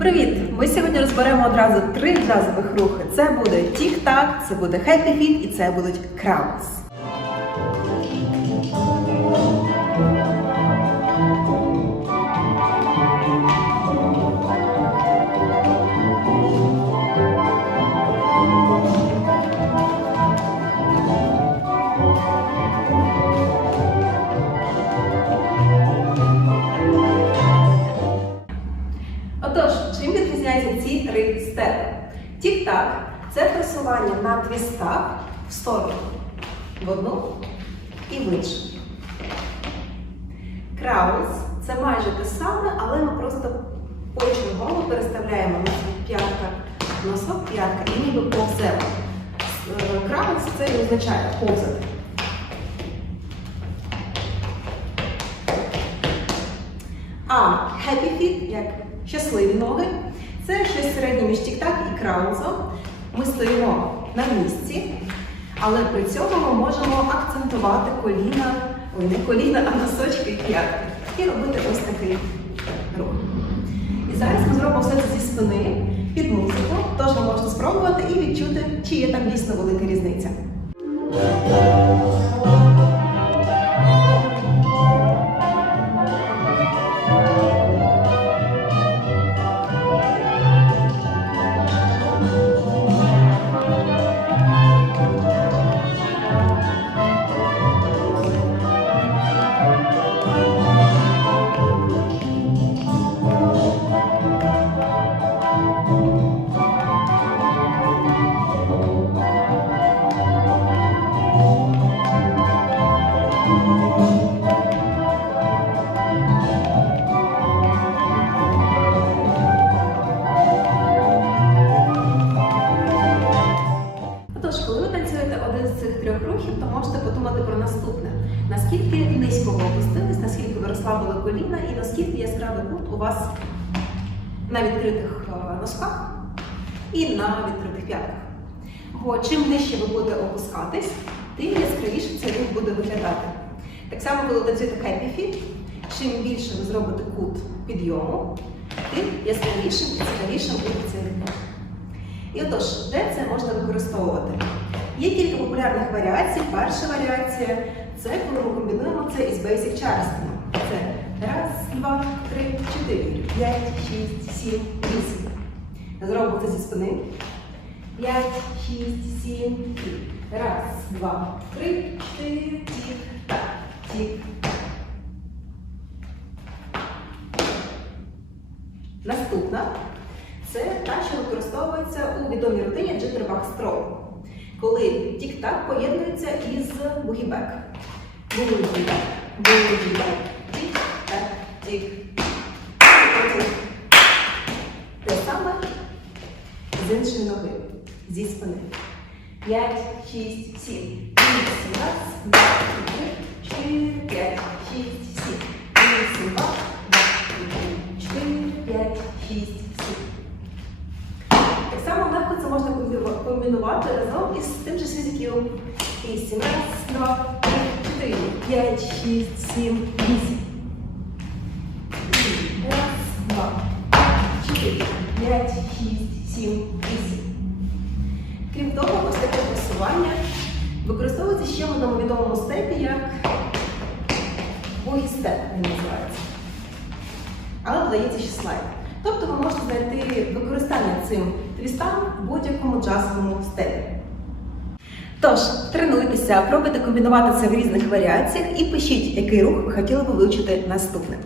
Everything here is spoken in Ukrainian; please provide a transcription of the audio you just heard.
Привіт! Ми сьогодні розберемо одразу три джазових рухи. Це буде тік-так, це буде хеппі фіт і це будуть краус. Тік-так це просування на твістах в сторону, в одну і в іншу. Краус це майже те саме, але ми просто почергово переставляємо п'ятка, носок п'ятка і ніби повземо. Е, Краус це і означає повзати. А happy feet, як щасливі ноги, це щось середнє між тік-так і краузом. Ми стоїмо на місці, але при цьому ми можемо акцентувати коліна, ой, не коліна, а носочки і п'ятки. І робити ось такий рух. І зараз ми зробимо все це зі спини під музику, тож ви можете спробувати і відчути, чи є там дійсно велика різниця. Отож, коли ви танцюєте один з цих трьох рухів, то можете подумати про наступне: наскільки низько ви опустились, наскільки ви розслабили коліна і наскільки яскравий кут у вас на відкритих е, носках і на відкритих п'ятках. Бо чим нижче ви будете опускатись, тим яскравіше цей рух буде виглядати. Так само, коли танцюєте happy fit, чим більше ви зробите кут підйому, тим яскравішим і цікавішим буде цей рух. І отож, де це можна використовувати? Є кілька популярних варіацій. Перша варіація це коли ми комбінуємо це із Basic Charleston. Це раз, два, три, чотири, п'ять, шість, сім, вісім. Зробимо це зі спини. П'ять, шість, сім. Раз, два, три, чотири, тік, так, тік. Наступна це та, що використовується у відомій родині джитербах Строу, коли тік-так поєднується із бугібек. Бугібек, бугібек, тік-так, тік. Те саме з іншої ноги, зі спини. 5, 6, 7, 8, раз, 2, 3, 4, 5, 6, 7, 8, 2, комбінувати разом із тим же фізиків. Вісім, раз, два, три, чотири, п'ять, шість, сім, вісім. Раз, два, чотири, п'ять, шість, сім, вісім. Крім того, ось таке просування використовується ще в одному відомому степі, як богістеп він називається. Але додається ще слайд. Тобто ви можете знайти використання цим твістам в будь-якому джазовому стилі. Тож, тренуйтеся, пробуйте комбінувати це в різних варіаціях і пишіть, який рух ви хотіли би вивчити наступним.